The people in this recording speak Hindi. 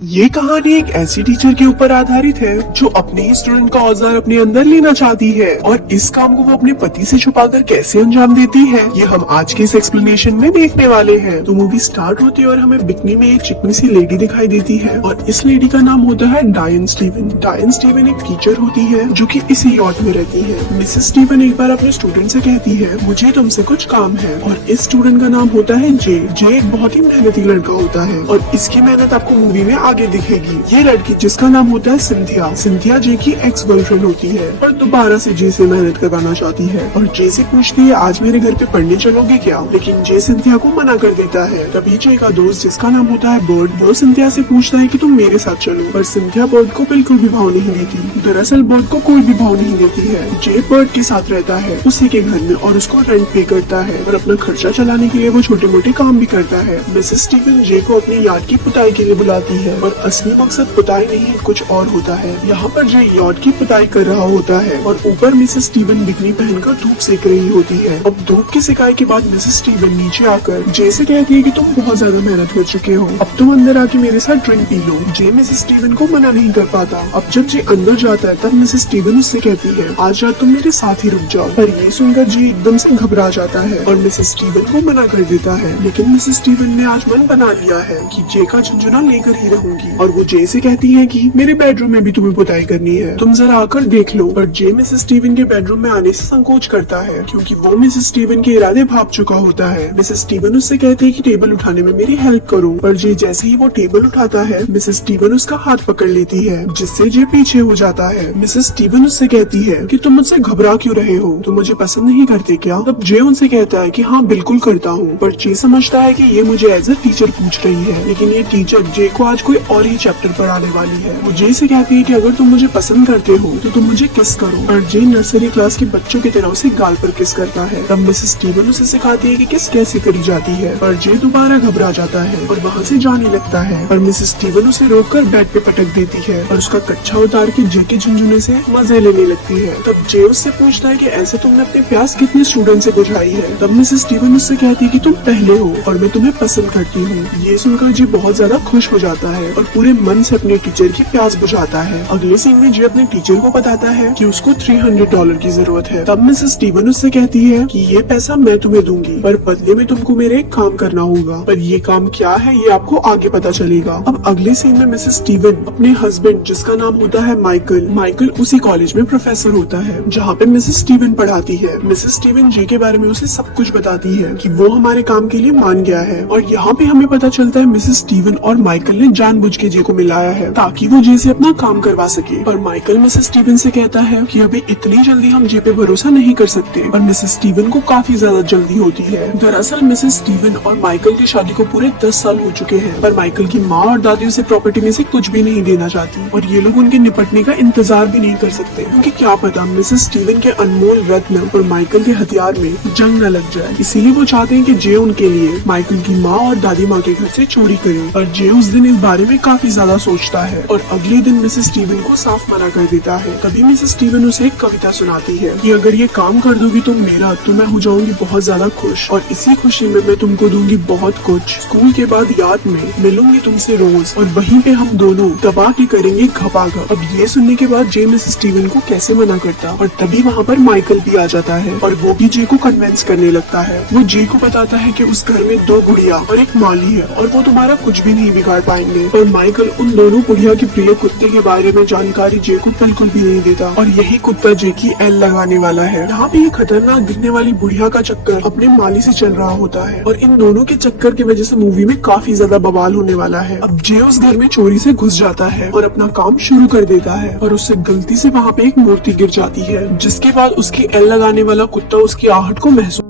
ये कहानी एक ऐसी टीचर के ऊपर आधारित है जो अपने ही स्टूडेंट का औजार अपने अंदर लेना चाहती है और इस काम को वो अपने पति से छुपाकर कैसे अंजाम देती है, ये हम आज के इस एक्सप्लेनेशन में देखने वाले हैं। तो मूवी स्टार्ट होती है और हमें बिकनी में एक चिकनी सी लेडी दिखाई देती है और इस लेडी का नाम होता है डायन स्टीवन। डायन स्टीवन एक टीचर होती है जो कि इसी यॉट में रहती है। मिसेस स्टीवन एक बार अपने स्टूडेंट से कहती है, मुझे तुमसे कुछ काम है, और इस स्टूडेंट का नाम होता है जे। जे एक बहुत ही मेहनती लड़का होता है और इसकी मेहनत आपको मूवी में आगे दिखेगी। ये लड़की जिसका नाम होता है सिंथिया, सिंथिया जे की एक्स गर्लफ्रेंड होती है और दोबारा से जे से मेहनत करवाना चाहती है और जे से पूछती है, आज मेरे घर पे पढ़ने चलोगे क्या? लेकिन जे सिंथिया को मना कर देता है। तभी जे का दोस्त जिसका नाम होता है बर्ड, वो सिंथिया से पूछता है कि तुम मेरे साथ चलो, पर सिंथिया बर्ड को बिल्कुल भी भाव नहीं देती। दरअसल बर्ड को कोई भी भाव नहीं देती है। जे बर्ड के साथ रहता है उसी के घर में और उसको रेंट पे करता है और अपना खर्चा चलाने के लिए वो छोटे मोटे काम भी करता है। मिसेस स्टीवन जे को अपनी यार्ड की पुताई के लिए बुलाती है और असली मकसद पुताई नहीं कुछ और होता है। यहाँ पर जे यार्ड की पुताई कर रहा होता है और ऊपर मिसेस स्टीवन बिकनी पहनकर धूप सेक रही होती है। अब धूप की सिकाई के बाद मिसेस स्टीवन नीचे आकर जे से कहती है कि तुम बहुत ज्यादा मेहनत कर चुके हो, अब तुम अंदर आके मेरे साथ ड्रिंक पी लो। जे मिसेस स्टीवन को मना नहीं कर पाता। अब जब जे अंदर जाता है तब मिसेस स्टीवन उससे कहती है, आज रात तुम मेरे साथ ही रुक जाओ। पर ये सुनकर जे एकदम से घबरा जाता है और मिसेस स्टीवन को मना कर देता है। लेकिन मिसेस स्टीवन ने आज मन बना लिया है कि जे का झुंझुना लेकर ही रहूंगी और वो जे से कहती है कि मेरे बेडरूम में भी तुम्हें पुताई करनी है, तुम जरा आकर देख लो। पर जे मिसेस स्टीवन के बेडरूम में आने से संकोच करता है क्योंकि वो मिसेस स्टीवन के इरादे भाप चुका होता है। मिसेस स्टीवन उससे कहती है कि टेबल उठाने में मेरी हेल्प करो, पर जे जैसे ही वो टेबल उठाता है मिसेस स्टीवन उसका हाथ पकड़ लेती है जिससे जे पीछे हो जाता है। मिसेस स्टीवन उससे कहती है कि तुम मुझसे घबरा क्यों रहे हो, तुम मुझे पसंद नहीं करते क्या? तब जे उनसे कहता है कि हाँ बिल्कुल करता हूँ, पर जे समझता है कि ये मुझे एज ए टीचर पूछ रही है। लेकिन ये टीचर जे को आज कोई और ही चैप्टर पढ़ाने वाली है। वो जे से कहती है कि अगर तुम मुझे पसंद करते हो तो तुम मुझे किस करो, और जे नर्सरी क्लास के बच्चों की तरह उसे गाल पर किस करता है। तब मिसेस स्टीवन उसे सिखाती है कि किस कैसे करी जाती है, पर जे दोबारा घबरा जाता है और वहाँ से जाने लगता है। और मिसेस स्टीवन उसे रोककर बेड पे पटक देती है और उसका कच्छा उतार के जे के झुंझुने से मजे लेने लगती है। तब जे उससे पूछता है कि ऐसे तुमने अपने प्यास कितने स्टूडेंट से बुझाई है? तब मिसेस स्टीवन उससे कहती है कि तुम पहले हो और मैं तुम्हें पसंद करती हूँ। ये सुनकर जे बहुत ज्यादा खुश हो जाता है और पूरे मन से अपने टीचर की प्यास बुझाता है। अगले सीन में जे अपने टीचर को बताता है कि उसको $300 की जरूरत है। तब मिसेस स्टीवन उससे कहती है कि ये पैसा मैं तुम्हें दूंगी, पर बदले में तुमको मेरे एक काम करना होगा, पर ये काम क्या है ये आपको आगे पता चलेगा। अब अगले सीन में मिसेस स्टीवन अपने हस्बैंड जिसका नाम होता है माइकल उसी कॉलेज में प्रोफेसर होता है जहाँ पे मिसेस स्टीवन पढ़ाती है। मिसेस स्टीवन जे के बारे में उसे सब कुछ बताती है कि वो हमारे काम के लिए मान गया है और यहाँ पे हमें पता चलता है मिसेस स्टीवन और माइकल ने जानबूझ के जे को मिलाया है ताकि वो जे से अपना काम करवा सके। पर माइकल मिसेस स्टीवन से कहता है कि अभी इतनी जल्दी हम जे पे भरोसा नहीं कर सकते और मिसेस स्टीवन को काफी ज्यादा जल्दी होती है। दरअसल मिसेस स्टीवन और माइकल की शादी को पूरे 10 साल हो चुके हैं, पर माइकल की माँ और दादी उसे प्रॉपर्टी में से कुछ भी नहीं देना चाहती और ये लोग उनके निपटने का इंतजार भी नहीं कर सकते क्योंकि क्या पता मिसेस स्टीवन के अनमोल रत्न और माइकल के हथियार में जंग न लग जाए। इसीलिए वो चाहते हैं कि जे उनके लिए माइकल की माँ और दादी माँ के घर से चोरी करे। और जे उस दिन इस बारे में काफी ज्यादा सोचता है और अगले दिन मिसेस स्टीवन को साफ मना कर देता है। तभी मिसेस स्टीवन उसे एक कविता सुनाती है कि अगर ये काम कर दोगी तुम मेरा तो मैं हो जाऊंगी बहुत ज्यादा खुश और इसी खुशी में मैं तुमको दूंगी बहुत कुछ। स्कूल के बाद याद में मिलूंगी तुमसे रोज और वहीं पे हम दोनों दबा के करेंगे घपाघप। अब ये सुनने के बाद जे मिसेस स्टीवन को कैसे मना करता और तभी वहाँ पर माइकल भी आ जाता है और वो भी जे को कन्विंस करने लगता है। वो जे को बताता है कि उस घर में 2 गुड़िया और एक माली है और वो तुम्हारा कुछ भी नहीं बिगाड़ पाएंगे। और माइकल उन दोनों गुड़िया के प्रिय कुत्ते के बारे में जानकारी जे को बिल्कुल भी नहीं देता और यही कुत्ता जे की एल लगाने वाला है। यहाँ पे ये खतरनाक दिखने वाली बुढ़िया का चक्कर अपने माली से चल रहा होता है और इन दोनों के चक्कर की वजह से मूवी में काफी ज्यादा बवाल होने वाला है। अब जे उस घर में चोरी से घुस जाता है और अपना काम शुरू कर देता है और उससे गलती से वहाँ पे एक मूर्ति गिर जाती है जिसके बाद उसकी एल लगाने वाला कुत्ता उसकी आहट को महसूस